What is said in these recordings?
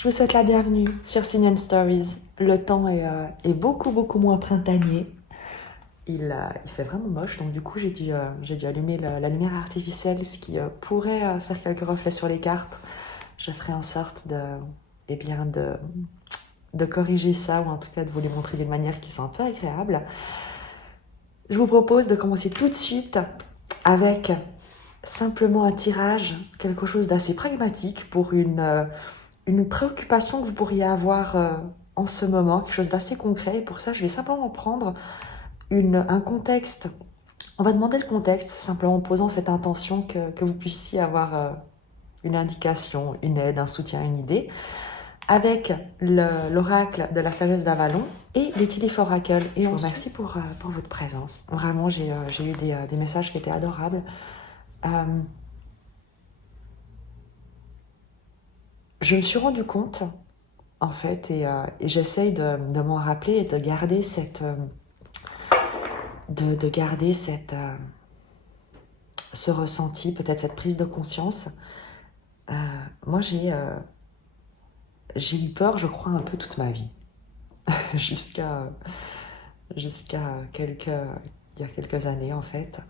Je vous souhaite la bienvenue sur Sinian Stories. Le temps est beaucoup moins printanier. Il fait vraiment moche, donc du coup j'ai dû allumer la lumière artificielle, ce qui pourrait faire quelques reflets sur les cartes. Je ferai en sorte eh bien de corriger ça, ou en tout cas de vous les montrer d'une manière qui soit un peu agréable. Je vous propose de commencer tout de suite avec simplement un tirage, quelque chose d'assez pragmatique pour une préoccupation que vous pourriez avoir en ce moment, quelque chose d'assez concret. Et pour ça, je vais simplement prendre un contexte. On va demander le contexte, simplement en posant cette intention que vous puissiez avoir une indication, une aide, un soutien, une idée, avec l'oracle de la sagesse d'Avalon et les Tiliph Oracle. Et je vous remercie pour votre présence. Vraiment, j'ai eu des messages qui étaient adorables. Je me suis rendu compte, en fait, et j'essaye de m'en rappeler et de garder ce ressenti, peut-être cette prise de conscience. Moi, j'ai eu peur, je crois, un peu toute ma vie, jusqu'à il y a quelques années, en fait.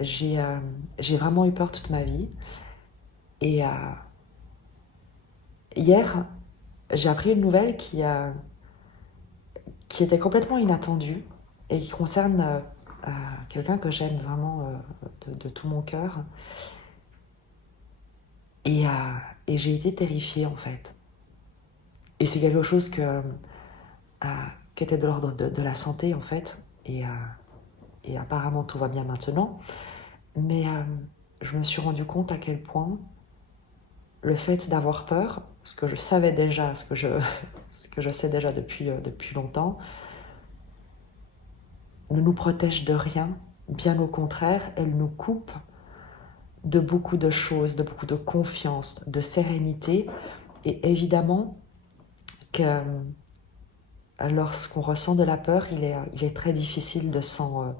J'ai vraiment eu peur toute ma vie. Et hier, j'ai appris une nouvelle qui était complètement inattendue et qui concerne quelqu'un que j'aime vraiment de tout mon cœur. Et, j'ai été terrifiée, en fait. Et c'est quelque chose qui était de l'ordre de la santé, en fait. Et apparemment, tout va bien maintenant. Mais je me suis rendu compte à quel point le fait d'avoir peur, ce que je savais déjà, ce que je sais déjà depuis longtemps, ne nous protège de rien. Bien au contraire, elle nous coupe de beaucoup de choses, de beaucoup de confiance, de sérénité. Et évidemment que lorsqu'on ressent de la peur, il est très difficile de s'en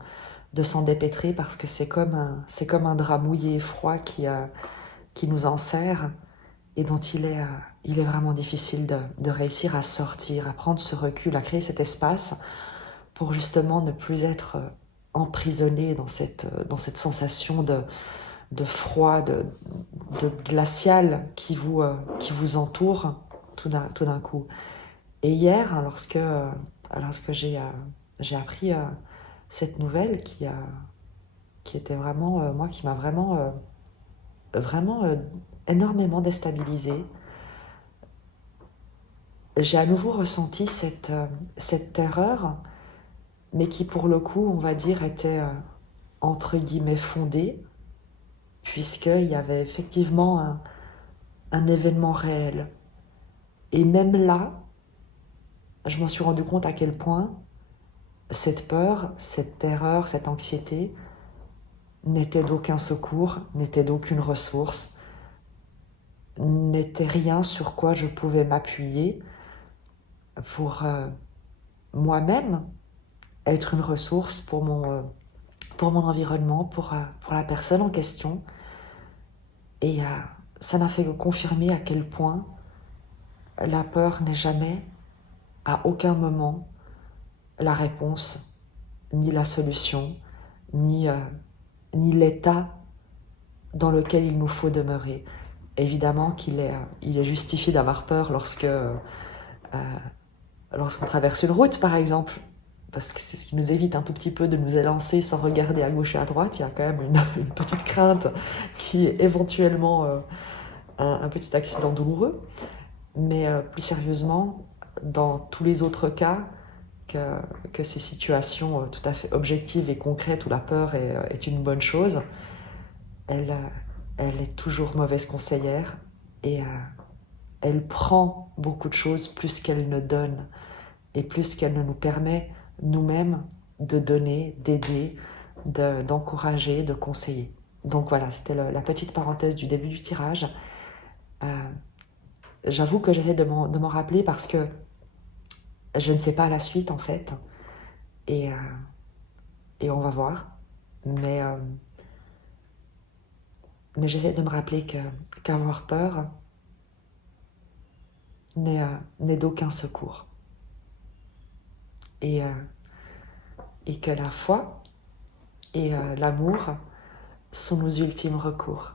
dépêtrer, parce que c'est comme un drap mouillé et froid qui nous enserre et dont il est vraiment difficile de réussir à sortir, à prendre ce recul, à créer cet espace pour justement ne plus être emprisonné dans cette sensation de froid, de glacial qui vous entoure tout d'un coup. Et hier, lorsque j'ai appris cette nouvelle qui était vraiment, moi, qui m'a vraiment énormément déstabilisée, j'ai à nouveau ressenti cette terreur, mais qui pour le coup, on va dire, était entre guillemets fondée, puisqu'il y avait effectivement un événement réel. Et même là, je m'en suis rendu compte à quel point cette peur, cette terreur, cette anxiété n'était d'aucun secours, n'était d'aucune ressource, n'était rien sur quoi je pouvais m'appuyer pour moi-même être une ressource pour mon environnement, pour la personne en question. Et ça n'a fait que confirmer à quel point la peur n'est jamais, à aucun moment, la réponse, ni la solution, ni l'état dans lequel il nous faut demeurer. Évidemment il est justifié d'avoir peur lorsqu'on traverse une route, par exemple, parce que c'est ce qui nous évite un tout petit peu de nous élancer sans regarder à gauche et à droite. Il y a quand même une petite crainte qui est éventuellement un petit accident douloureux. Mais plus sérieusement, dans tous les autres cas que ces situations tout à fait objectives et concrètes où la peur est une bonne chose, elle, elle est toujours mauvaise conseillère, et elle prend beaucoup de choses plus qu'elle ne donne, et plus qu'elle ne nous permet nous-mêmes de donner, d'aider, d'encourager, de conseiller. Donc voilà, c'était la petite parenthèse du début du tirage. J'avoue que j'essaie de m'en rappeler, parce que je ne sais pas la suite, en fait, et on va voir. Mais j'essaie de me rappeler qu'avoir peur, n'est d'aucun secours. Et que la foi et l'amour sont nos ultimes recours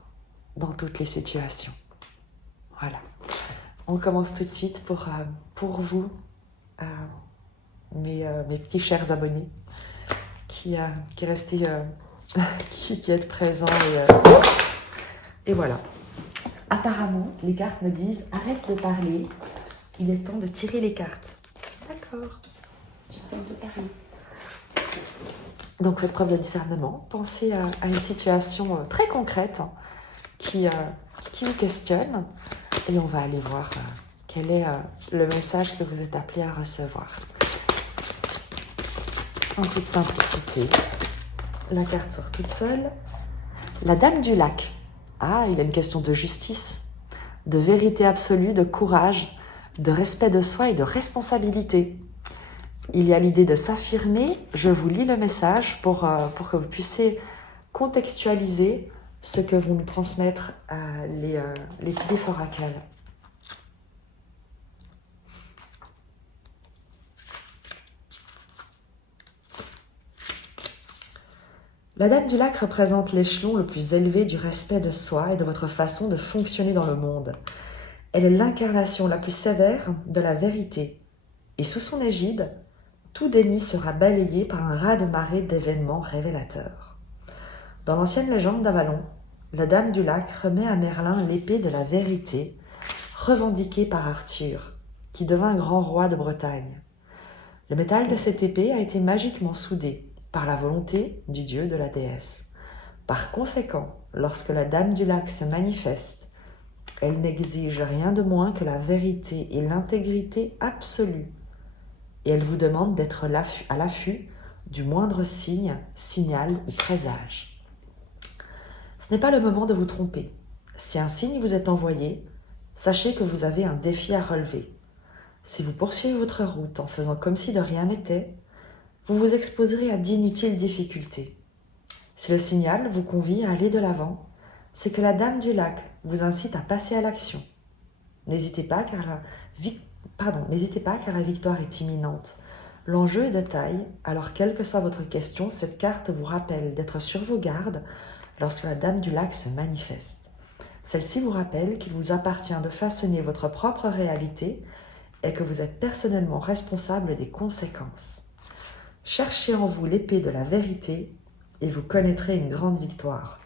dans toutes les situations. Voilà. On commence tout de suite pour vous, mes petits chers abonnés, qui restez, qui êtes présents. Et voilà. Apparemment, les cartes me disent « Arrête de parler, il est temps de tirer les cartes. » D'accord, j'arrête de parler. Donc faites preuve de discernement, pensez à une situation très concrète qui vous questionne et on va aller voir quel est le message que vous êtes appelé à recevoir. En toute simplicité, la carte sort toute seule. La Dame du Lac. Ah, il y a une question de justice, de vérité absolue, de courage, de respect de soi et de responsabilité. Il y a l'idée de s'affirmer. Je vous lis le message pour que vous puissiez contextualiser ce que vont nous transmettre les Tiliph oracles. La Dame du Lac représente l'échelon le plus élevé du respect de soi et de votre façon de fonctionner dans le monde. Elle est l'incarnation la plus sévère de la vérité. Et sous son égide, tout déni sera balayé par un raz-de-marée d'événements révélateurs. Dans l'ancienne légende d'Avalon, la Dame du Lac remet à Merlin l'épée de la vérité, revendiquée par Arthur, qui devint grand roi de Bretagne. Le métal de cette épée a été magiquement soudé par la volonté du dieu de la déesse. Par conséquent, lorsque la Dame du Lac se manifeste, elle n'exige rien de moins que la vérité et l'intégrité absolue. Et elle vous demande d'être à l'affût du moindre signe, signal ou présage. Ce n'est pas le moment de vous tromper. Si un signe vous est envoyé, sachez que vous avez un défi à relever. Si vous poursuivez votre route en faisant comme si de rien n'était, vous vous exposerez à d'inutiles difficultés. Si le signal vous convie à aller de l'avant, c'est que la Dame du Lac vous incite à passer à l'action. N'hésitez pas car la victoire est imminente. L'enjeu est de taille, alors quelle que soit votre question, cette carte vous rappelle d'être sur vos gardes lorsque la Dame du Lac se manifeste. Celle-ci vous rappelle qu'il vous appartient de façonner votre propre réalité et que vous êtes personnellement responsable des conséquences. Cherchez en vous l'épée de la vérité et vous connaîtrez une grande victoire.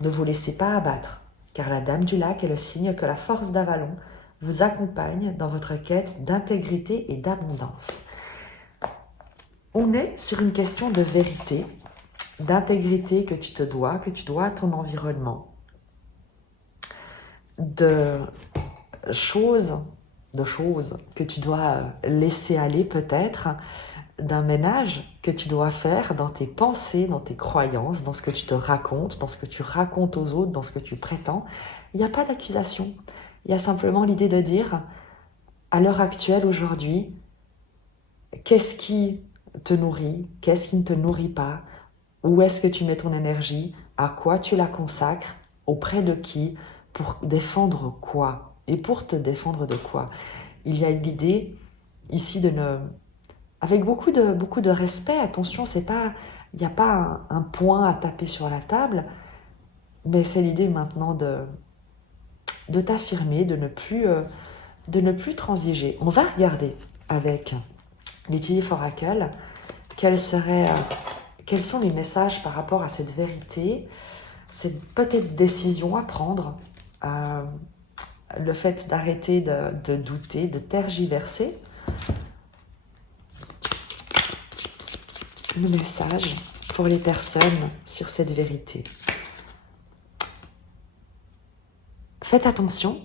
Ne vous laissez pas abattre, car la Dame du Lac est le signe que la force d'Avalon vous accompagne dans votre quête d'intégrité et d'abondance. On est sur une question de vérité, d'intégrité que tu dois à ton environnement, de choses que tu dois laisser aller peut-être, d'un ménage que tu dois faire dans tes pensées, dans tes croyances, dans ce que tu te racontes, dans ce que tu racontes aux autres, dans ce que tu prétends. Il n'y a pas d'accusation. Il y a simplement l'idée de dire, à l'heure actuelle, aujourd'hui, qu'est-ce qui te nourrit, qu'est-ce qui ne te nourrit pas, où est-ce que tu mets ton énergie, à quoi tu la consacres, auprès de qui, pour défendre quoi, et pour te défendre de quoi. Il y a l'idée ici de ne... Avec beaucoup de respect, attention, il n'y a pas un point à taper sur la table, mais c'est l'idée maintenant de t'affirmer, de ne plus transiger. On va regarder avec les Tiliph oracles quels sont les messages par rapport à cette vérité, cette peut-être décision à prendre, le fait d'arrêter de douter, de tergiverser. Le message pour les personnes sur cette vérité. Faites attention,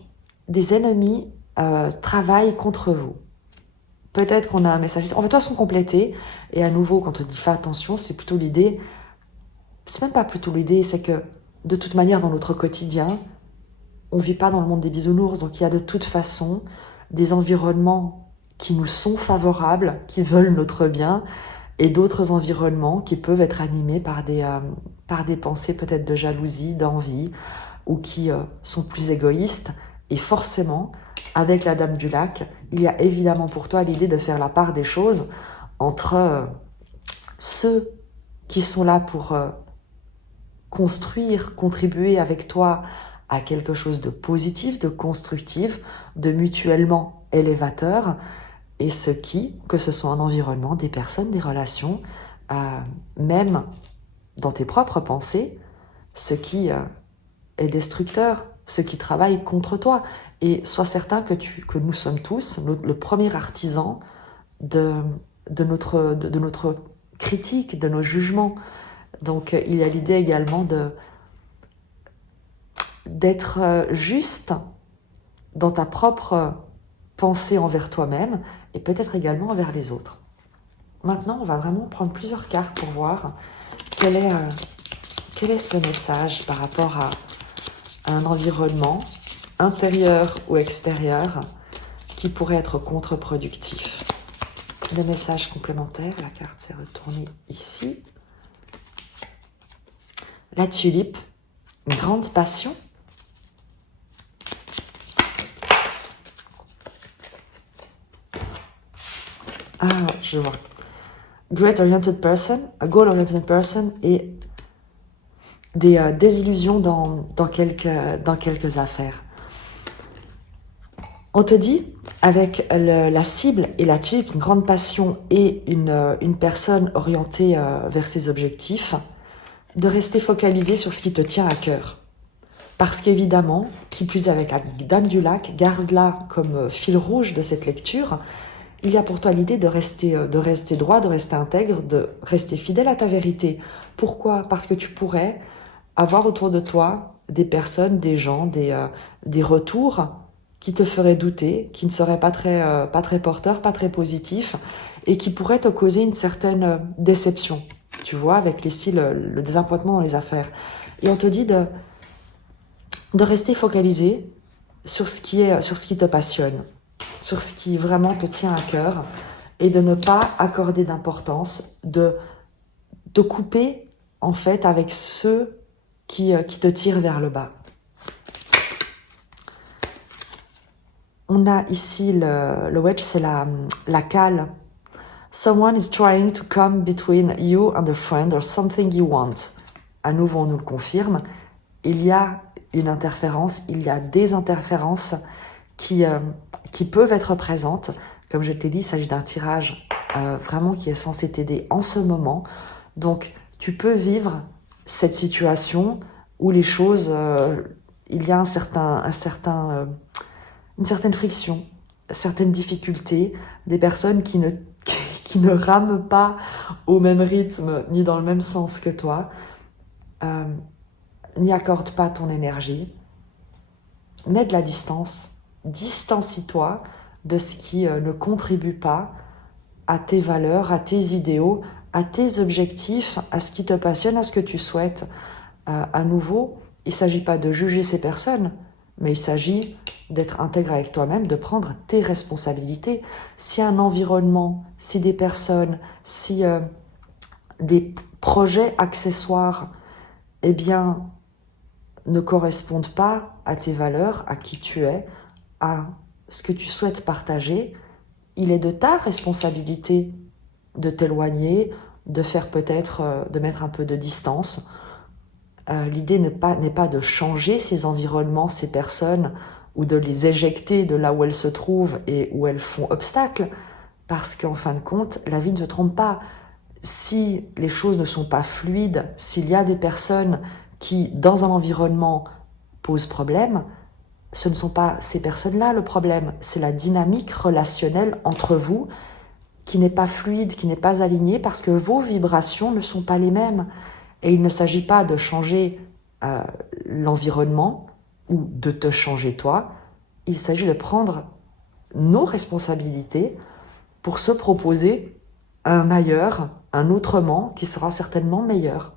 des ennemis travaillent contre vous. Peut-être qu'on a un message. On va de toute façon compléter. Et à nouveau, quand on dit fais attention, c'est plutôt l'idée. C'est même pas plutôt l'idée, c'est que de toute manière, dans notre quotidien, on ne vit pas dans le monde des bisounours. Donc il y a de toute façon des environnements qui nous sont favorables, qui veulent notre bien, et d'autres environnements qui peuvent être animés par des pensées peut-être de jalousie, d'envie, ou qui sont plus égoïstes. Et forcément, avec la Dame du Lac, il y a évidemment pour toi l'idée de faire la part des choses entre ceux qui sont là pour construire, contribuer avec toi à quelque chose de positif, de constructif, de mutuellement élévateur, et ceux qui, que ce soit un environnement, des personnes, des relations, même dans tes propres pensées, ce qui est destructeur, ce qui travaille contre toi. Et sois certain que nous sommes tous le premier artisan de notre critique, de nos jugements. Donc il y a l'idée également d'être juste dans ta propre pensée envers toi-même et peut-être également envers les autres. Maintenant, on va vraiment prendre plusieurs cartes pour voir quel est ce message par rapport à un environnement intérieur ou extérieur qui pourrait être contre-productif. Le message complémentaire, la carte s'est retournée ici. La tulipe, une grande passion. Ah, je vois. Great-oriented person, a goal-oriented person et des désillusions dans quelques affaires. On te dit, avec la cible et la tulipe, une grande passion et une personne orientée vers ses objectifs, de rester focalisé sur ce qui te tient à cœur. Parce qu'évidemment, qui plus avec la Dame du Lac, garde-la comme fil rouge de cette lecture, il y a pour toi l'idée de rester droit, de rester intègre, de rester fidèle à ta vérité. Pourquoi? Parce que tu pourrais avoir autour de toi des personnes, des gens, des retours qui te feraient douter, qui ne seraient pas très porteurs, pas très positifs, et qui pourraient te causer une certaine déception. Tu vois, avec ici le désappointement dans les affaires. Et on te dit de rester focalisé sur ce qui te passionne, sur ce qui vraiment te tient à cœur, et de ne pas accorder d'importance, de couper en fait avec ceux qui te tirent vers le bas. On a ici le wedge, c'est la cale. Someone is trying to come between you and a friend or something you want. À nouveau, on nous le confirme. Il y a une interférence, il y a des interférences qui peuvent être présentes. Comme je te l'ai dit, il s'agit d'un tirage vraiment qui est censé t'aider en ce moment. Donc, tu peux vivre cette situation où les choses, il y a une certaine friction, certaines difficultés, des personnes qui ne rament pas au même rythme ni dans le même sens que toi, n'y accorde pas ton énergie, mets de la distance, distancie-toi de ce qui ne contribue pas à tes valeurs, à tes idéaux, à tes objectifs, à ce qui te passionne, à ce que tu souhaites. À nouveau, il ne s'agit pas de juger ces personnes, mais il s'agit d'être intègre avec toi-même, de prendre tes responsabilités. Si un environnement, si des personnes, si des projets accessoires, eh bien, ne correspondent pas à tes valeurs, à qui tu es, à ce que tu souhaites partager, il est de ta responsabilité de t'éloigner, de faire peut-être, de mettre un peu de distance. L'idée n'est pas de changer ces environnements, ces personnes, ou de les éjecter de là où elles se trouvent et où elles font obstacle, parce qu'en fin de compte, la vie ne se trompe pas. Si les choses ne sont pas fluides, s'il y a des personnes qui, dans un environnement, posent problème, ce ne sont pas ces personnes-là le problème, c'est la dynamique relationnelle entre vous qui n'est pas fluide, qui n'est pas alignée, parce que vos vibrations ne sont pas les mêmes. Et il ne s'agit pas de changer l'environnement ou de te changer toi, il s'agit de prendre nos responsabilités pour se proposer un ailleurs, un autrement qui sera certainement meilleur.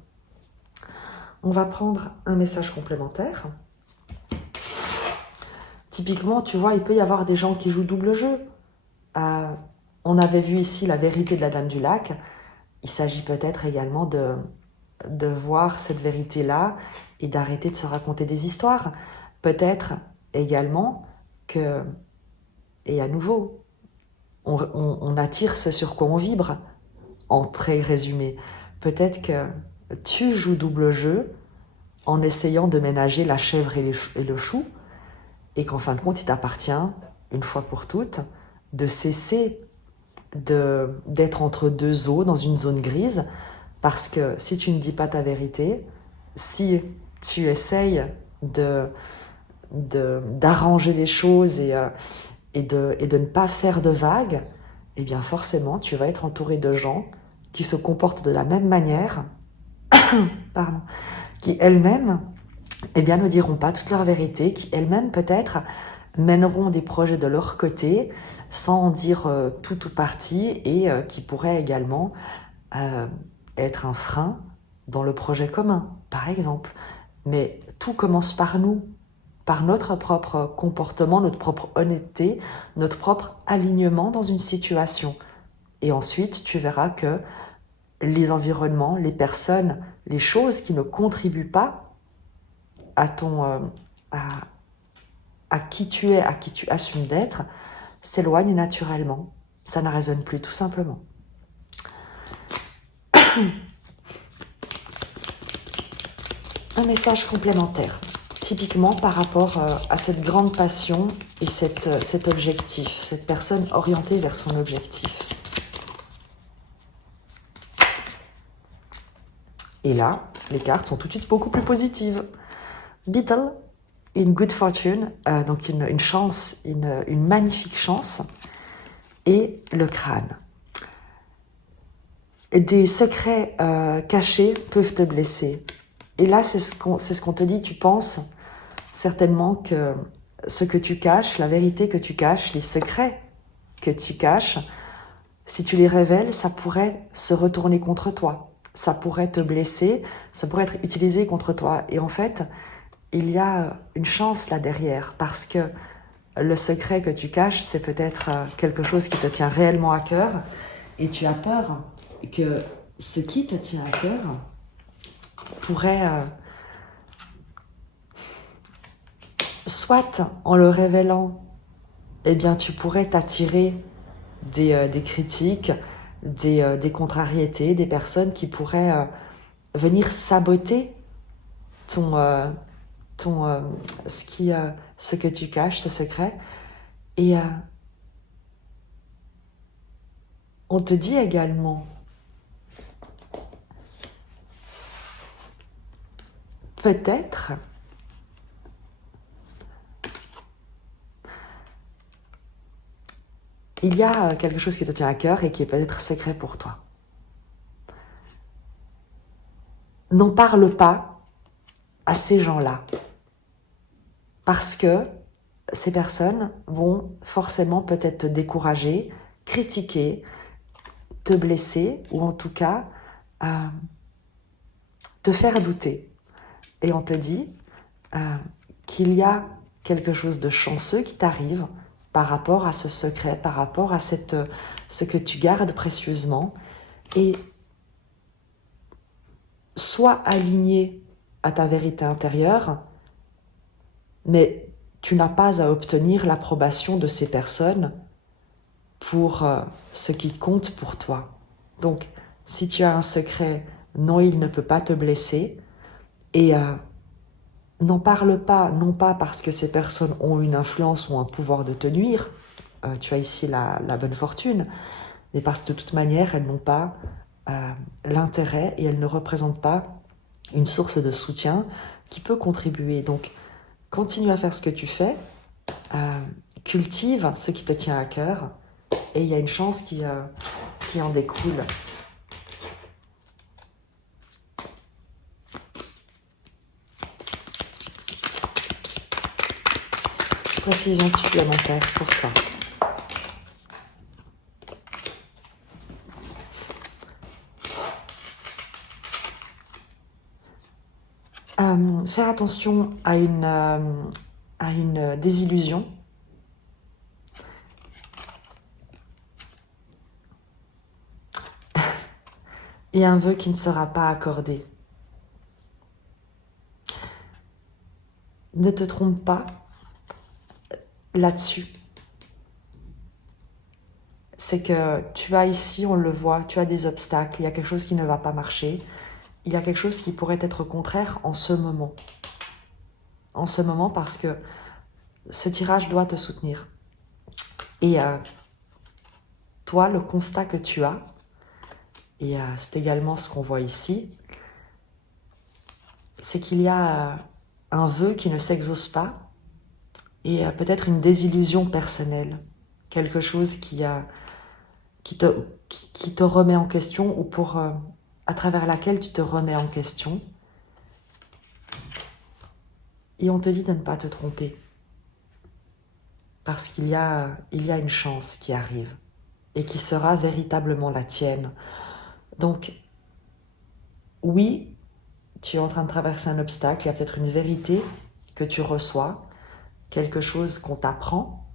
On va prendre un message complémentaire. Typiquement, tu vois, il peut y avoir des gens qui jouent double jeu. On avait vu ici la vérité de la Dame du Lac. Il s'agit peut-être également de voir cette vérité-là et d'arrêter de se raconter des histoires. Peut-être également que Et à nouveau, on attire ce sur quoi on vibre, en très résumé. Peut-être que tu joues double jeu en essayant de ménager la chèvre et le chou, et qu'en fin de compte, il t'appartient, une fois pour toutes, de cesser d'être entre deux eaux, dans une zone grise, parce que si tu ne dis pas ta vérité, si tu essayes d'arranger les choses et de ne pas faire de vagues, eh bien forcément, tu vas être entouré de gens qui se comportent de la même manière, pardon, qui elles-mêmes eh bien, ne diront pas toute leur vérité, qui elles-mêmes peut-être mèneront des projets de leur côté sans en dire tout ou partie et qui pourraient également euh, être un frein dans le projet commun, par exemple. Mais tout commence par nous, par notre propre comportement, notre propre honnêteté, notre propre alignement dans une situation. Et ensuite, tu verras que les environnements, les personnes, les choses qui ne contribuent pas à à qui tu es, à qui tu assumes d'être, s'éloignent naturellement. Ça ne résonne plus, tout simplement. Un message complémentaire, typiquement par rapport à cette grande passion et cet objectif, cette personne orientée vers son objectif. Et là, les cartes sont tout de suite beaucoup plus positives. Beetle, une good fortune, donc une chance, une magnifique chance, et le crâne. Des secrets cachés peuvent te blesser. Et là, c'est ce qu'on te dit, tu penses certainement que ce que tu caches, la vérité que tu caches, les secrets que tu caches, si tu les révèles, ça pourrait se retourner contre toi. Ça pourrait te blesser, ça pourrait être utilisé contre toi. Et en fait, il y a une chance là derrière, parce que le secret que tu caches, c'est peut-être quelque chose qui te tient réellement à cœur, et tu as peur que ce qui te tient à cœur pourrait, soit en le révélant, eh bien tu pourrais t'attirer des critiques, des contrariétés, des personnes qui pourraient venir saboter ton, ton, ce que tu caches, ce secret. Et on te dit également, peut-être, il y a quelque chose qui te tient à cœur et qui est peut-être secret pour toi. N'en parle pas à ces gens-là, parce que ces personnes vont forcément peut-être te décourager, critiquer, te blesser, ou en tout cas te faire douter. Et on te dit qu'il y a quelque chose de chanceux qui t'arrive par rapport à ce secret, par rapport à ce que tu gardes précieusement, et sois aligné à ta vérité intérieure, mais tu n'as pas à obtenir l'approbation de ces personnes pour ce qui compte pour toi. Donc, si tu as un secret, non, il ne peut pas te blesser, et n'en parle pas, non pas parce que ces personnes ont une influence ou un pouvoir de te nuire, tu as ici la bonne fortune, mais parce que de toute manière, elles n'ont pas l'intérêt et elles ne représentent pas une source de soutien qui peut contribuer. Donc, continue à faire ce que tu fais, cultive ce qui te tient à cœur, et il y a une chance qui en découle. Précision supplémentaire pour toi. Faire attention à une désillusion. Et un vœu qui ne sera pas accordé. Ne te trompe pas là-dessus. c'est que tu as ici, on le voit, tu as des obstacles, il y a quelque chose qui ne va pas marcher, il y a quelque chose qui pourrait être contraire en ce moment. En ce moment, parce que ce tirage doit te soutenir. Et toi, le constat que tu as, et c'est également ce qu'on voit ici, c'est qu'il y a un vœu qui ne s'exauce pas et peut-être une désillusion personnelle, quelque chose qui te remet en question ou à travers laquelle tu te remets en question. Et on te dit de ne pas te tromper parce qu'il y a une chance qui arrive et qui sera véritablement la tienne. Donc, oui, tu es en train de traverser un obstacle, il y a peut-être une vérité que tu reçois, quelque chose qu'on t'apprend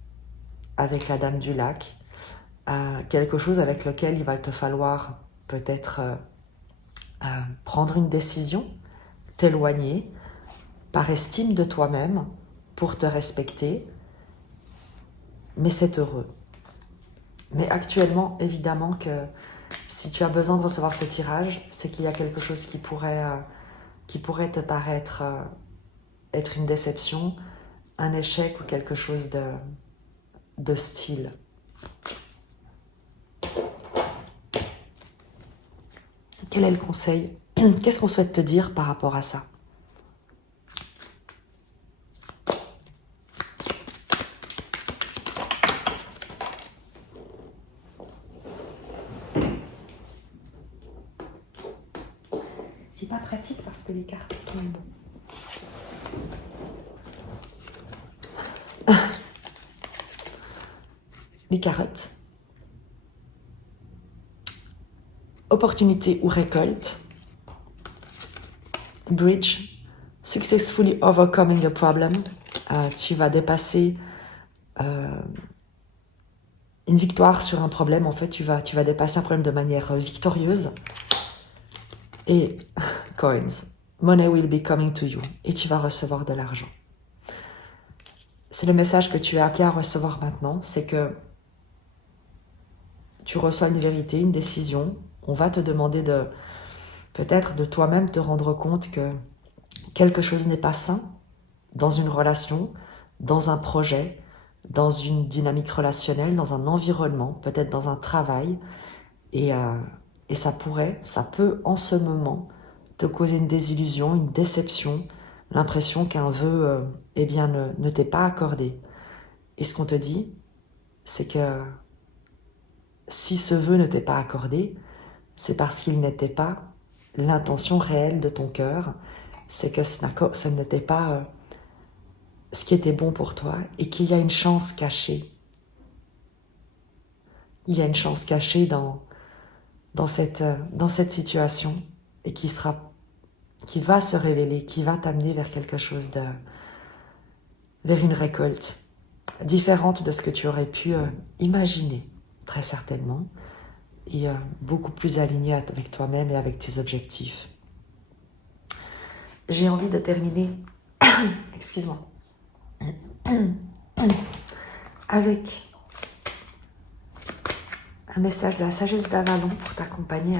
avec la Dame du Lac, quelque chose avec lequel il va te falloir peut-être prendre une décision, t'éloigner par estime de toi-même pour te respecter, mais c'est heureux. Mais actuellement, évidemment que si tu as besoin de recevoir ce tirage, c'est qu'il y a quelque chose qui pourrait te paraître être une déception, un échec ou quelque chose de style. Quel est le conseil? Qu'est-ce qu'on souhaite te dire par rapport à ça? C'est pas pratique parce que les cartes tombent. Les carottes. Opportunité ou récolte. Bridge. Successfully overcoming a problem. Tu vas dépasser une victoire sur un problème. En fait, tu vas dépasser un problème de manière victorieuse. Et coins. Money will be coming to you. Et tu vas recevoir de l'argent. C'est le message que tu es appelé à recevoir maintenant. C'est que tu reçois une vérité, une décision. On va te demander peut-être de toi-même te rendre compte que quelque chose n'est pas sain dans une relation, dans un projet, dans une dynamique relationnelle, dans un environnement, peut-être dans un travail. Et ça peut en ce moment te causer une désillusion, une déception, l'impression qu'un vœu ne t'est pas accordé. Et ce qu'on te dit, c'est que si ce vœu ne t'est pas accordé, c'est parce qu'il n'était pas l'intention réelle de ton cœur, c'est que ça n'était pas ce qui était bon pour toi et qu'il y a une chance cachée. Il y a une chance cachée dans cette situation et qui va se révéler, qui va t'amener vers quelque chose vers une récolte différente de ce que tu aurais pu imaginer, très certainement, et beaucoup plus alignée avec toi-même et avec tes objectifs. J'ai envie de terminer, excuse-moi, avec un message de la sagesse d'Avalon pour t'accompagner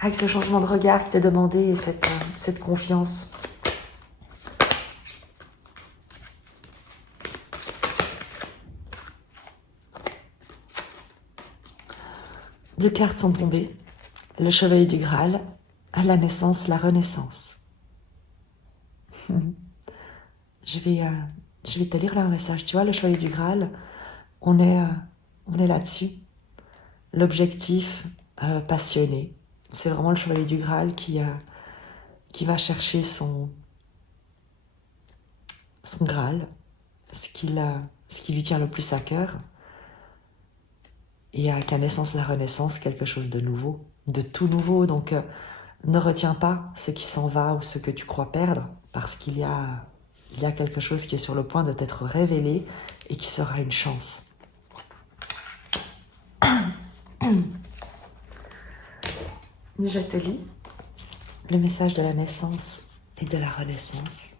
avec ce changement de regard qui t'est demandé et cette confiance. Deux cartes sont tombées. Le chevalier du Graal, à la naissance, la renaissance. Je vais te lire leur message. Tu vois, le chevalier du Graal, on est là-dessus. L'objectif passionné. C'est vraiment le chevalier du Graal qui va chercher son Graal, ce qui lui tient le plus à cœur. Et avec la naissance, la renaissance, quelque chose de nouveau, de tout nouveau. Donc, ne retiens pas ce qui s'en va ou ce que tu crois perdre, parce qu'il y a quelque chose qui est sur le point de t'être révélé et qui sera une chance. Je te lis le message de la naissance et de la renaissance.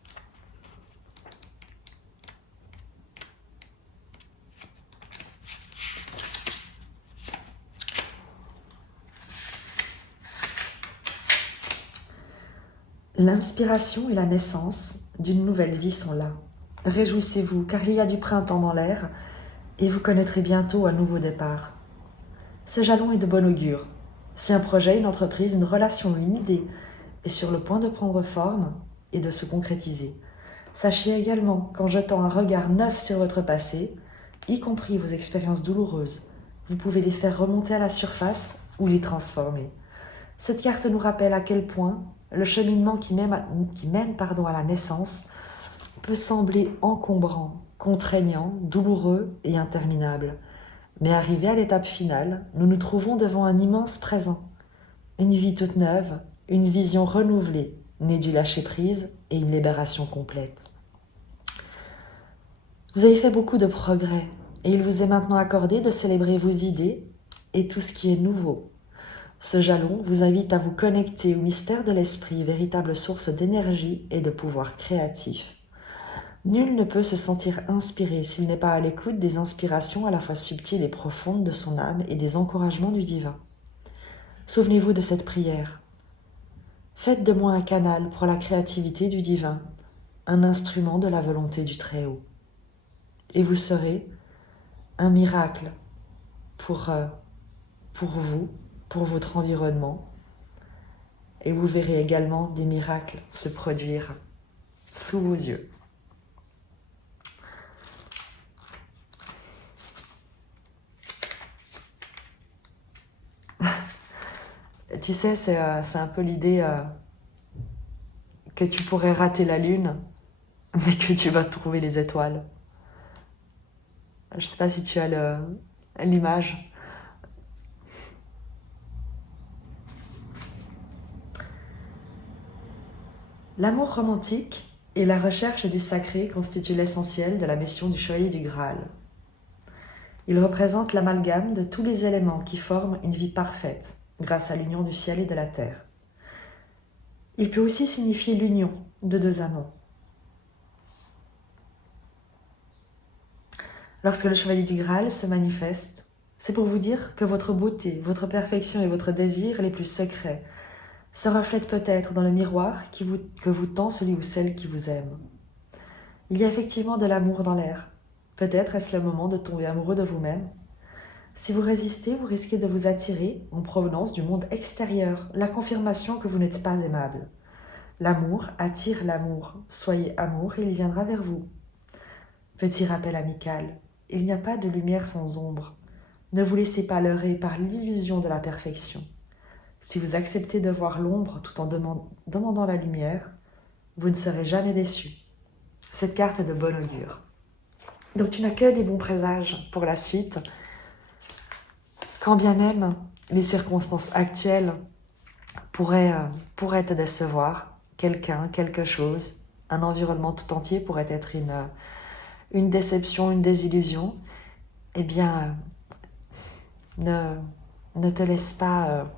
L'inspiration et la naissance d'une nouvelle vie sont là. Réjouissez-vous, car il y a du printemps dans l'air et vous connaîtrez bientôt un nouveau départ. Ce jalon est de bon augure. Si un projet, une entreprise, une relation, une idée est sur le point de prendre forme et de se concrétiser, sachez également qu'en jetant un regard neuf sur votre passé, y compris vos expériences douloureuses, vous pouvez les faire remonter à la surface ou les transformer. Cette carte nous rappelle à quel point le cheminement qui mène à la naissance peut sembler encombrant, contraignant, douloureux et interminable. Mais arrivé à l'étape finale, nous nous trouvons devant un immense présent. Une vie toute neuve, une vision renouvelée, née du lâcher-prise et une libération complète. Vous avez fait beaucoup de progrès et il vous est maintenant accordé de célébrer vos idées et tout ce qui est nouveau. Ce jalon vous invite à vous connecter au mystère de l'esprit, véritable source d'énergie et de pouvoir créatif. Nul ne peut se sentir inspiré s'il n'est pas à l'écoute des inspirations à la fois subtiles et profondes de son âme et des encouragements du divin. Souvenez-vous de cette prière. Faites de moi un canal pour la créativité du divin, un instrument de la volonté du Très-Haut. Et vous serez un miracle pour vous, pour votre environnement. Et vous verrez également des miracles se produire sous vos yeux. Tu sais, c'est un peu l'idée que tu pourrais rater la lune, mais que tu vas trouver les étoiles. Je ne sais pas si tu as l'image. L'amour romantique et la recherche du sacré constituent l'essentiel de la mission du chevalier du Graal. Il représente l'amalgame de tous les éléments qui forment une vie parfaite grâce à l'union du ciel et de la terre. Il peut aussi signifier l'union de deux amants. Lorsque le chevalier du Graal se manifeste, c'est pour vous dire que votre beauté, votre perfection et votre désir les plus secrets se reflètent peut-être dans le miroir que vous tend celui ou celle qui vous aime. Il y a effectivement de l'amour dans l'air. Peut-être est-ce le moment de tomber amoureux de vous-même. Si vous résistez, vous risquez de vous attirer, en provenance du monde extérieur, la confirmation que vous n'êtes pas aimable. L'amour attire l'amour. Soyez amour et il viendra vers vous. Petit rappel amical, il n'y a pas de lumière sans ombre. Ne vous laissez pas leurrer par l'illusion de la perfection. Si vous acceptez de voir l'ombre tout en demandant la lumière, vous ne serez jamais déçu. Cette carte est de bon augure. Donc tu n'as que des bons présages pour la suite. Quand bien même les circonstances actuelles pourraient te décevoir, quelqu'un, quelque chose, un environnement tout entier pourrait être une déception, une désillusion, eh bien, ne te laisse pas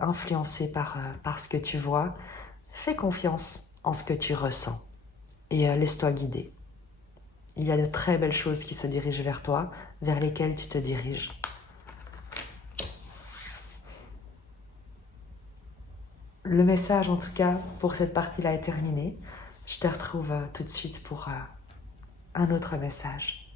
influencer par ce que tu vois. Fais confiance en ce que tu ressens et laisse-toi guider. Il y a de très belles choses qui se dirigent vers toi, vers lesquelles tu te diriges. Le message, en tout cas, pour cette partie-là est terminé. Je te retrouve tout de suite pour un autre message.